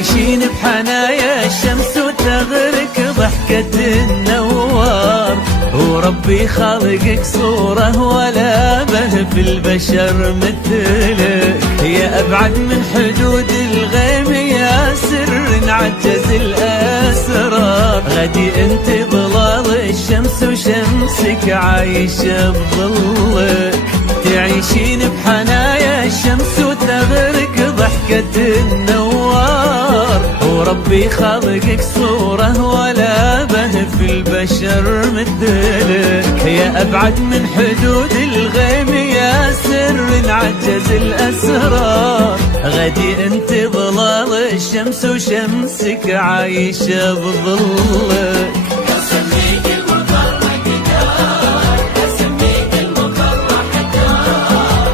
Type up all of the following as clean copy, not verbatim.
تعيشين بحنايا الشمس وتغرق ضحكة النوار، وربي خالقك صورة ولا به في البشر مثلك، يا أبعد من حدود الغيم يا سر عجز الأسرار، غدي انت ظلال الشمس وشمسك عايشة بظلك، تعيشين بحنايا الشمس وتغرق ضحكة النوار، وربي خالقك صورة ولا به في البشر مثلك، يا أبعد من حدود الغيم يا سر عجز الأسرار، غدي انت ظلال الشمس وشمسك عايشة بظلك.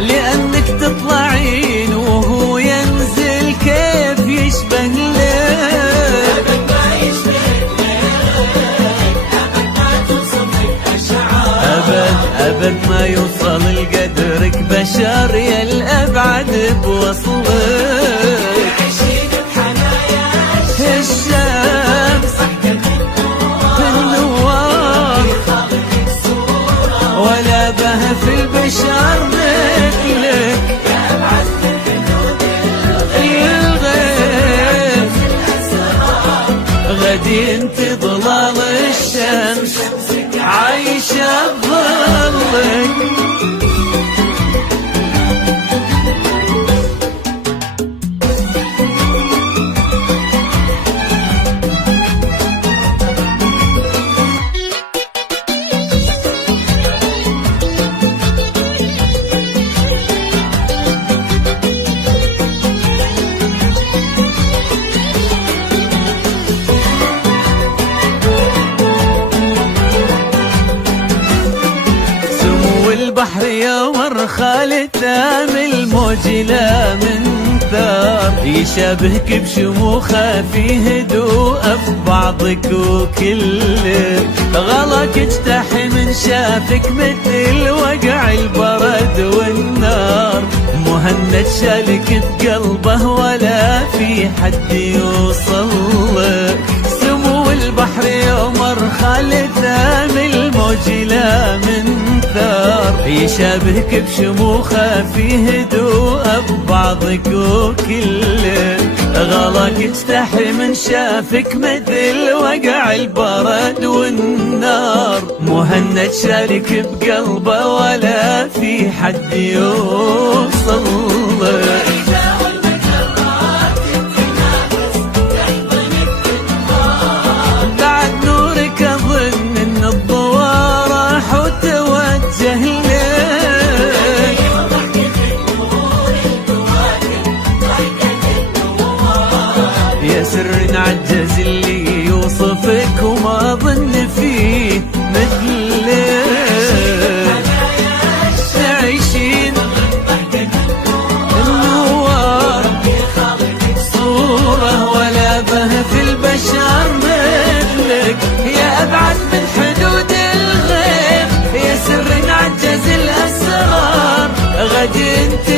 لأنك تطلعين وهو ينزل كيف يشبه لك، أبد ما يشبه لك، أبد ما توصفك أشعار، أبد ما يوصل لقدرك بشر يا الأبعد بوصلك. تعيشين بحنايا الشمس النوار، ولا به في البشر مثلك، يا أبعد من حدود الغيب، غدي انت ظلال الشمس عايشة بظلك. البحر يمر خالته من الموج لا من ثار، يشابهك بشموخه في هدوء في بعضك وكلك، غلاك اجتاحي من شافك مثل وقع البرد والنار، مهند شالك بقلبه ولا في حد يوصلك، سمو البحر يمر خالته من الموج لا من ثار، يشابهك بشموخه في هدوء ببعضك وكلك، غلاك اجتاحي من شافك مثل وقع البرد والنار، مهند شارك بقلبه ولا في حد يوصلك. بعد نورك اظن ان الضوء راح وتوجه لك، يا سر عجز اللي يوصفك وما ظن فيه مثلك، تعيشين النوار صورة ولا به في البشر مثلك، يا أبعد من حدود الغيب يا سر عجز الأسرار، غدي انت